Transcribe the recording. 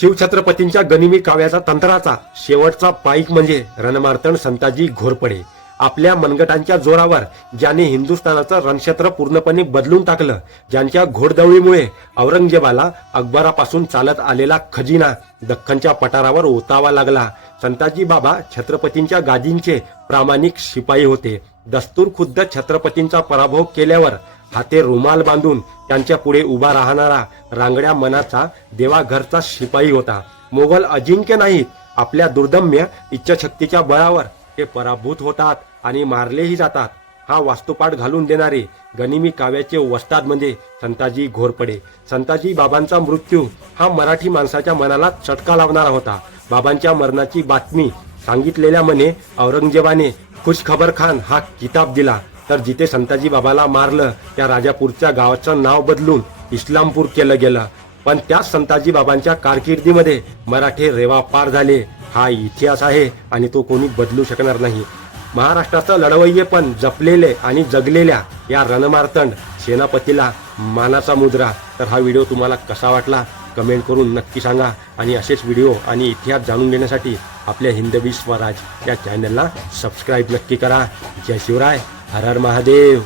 शिवछत्रपतींच्या गनिमी काव्याचा तंत्राचा शेवटचा पाईक म्हणजे रणमार्तंड संताजी घोरपडे. आपल्या मनगटांच्या जोरावर ज्याने हिंदुस्थानाचं रणक्षेत्र पूर्णपणे बदलून टाकलं, ज्यांच्या घोडदौडीमुळे औरंगजेबाला अकबरापासून चालत आलेला खजिना दख्खनच्या पठारावर ओतावा लागला. संताजी बाबा छत्रपतींच्या गादींचे प्रामाणिक शिपाई होते. दस्तूर खुद्द छत्रपतींचा पराभव केल्यावर हाते रुमाल बांधून त्यांच्या पुढे उभा राहणारा रांगड्या मनाचा देवाघरचा शिपाई होता. मोगल अजिंक्य नाहीत, आपल्या दुर्दम्य इच्छाशक्तीच्या बळावर ते पराभूत होतात आणि मारलेही जातात. हा वास्तुपाठ घालून देणारे गनिमी काव्याचे वस्ताद म्हणजे संताजी घोरपडे. संताजी बाबांचा मृत्यू हा मराठी माणसाच्या मनाला चटका लावणारा होता. बाबांच्या मरणाची बातमी सांगितलेल्या मने औरंगजेबाने खुशखबर खान हा किताब दिला, तर जिथे संताजी बाबाला मारलं त्या राजापूरच्या गावाचं नाव बदलून इस्लामपूर केलं गेलं. पण त्याच संताजी बाबांच्या कारकिर्दीमध्ये मराठे रेवापार झाले. हा इतिहास आहे आणि तो कोणी बदलू शकणार नाही. महाराष्ट्राचं लढवय्ये पण जपलेले आणि जगलेल्या या रणमार्तंड सेनापतीला मानाचा मुद्रा. तर हा व्हिडिओ तुम्हाला कसा वाटला कमेंट करून नक्की सांगा आणि असेच व्हिडिओ आणि इतिहास जाणून घेण्यासाठी आपल्या हिंदवी स्वराज या चॅनलला सबस्क्राईब नक्की करा. जय शिवराय, हर हर महादेव.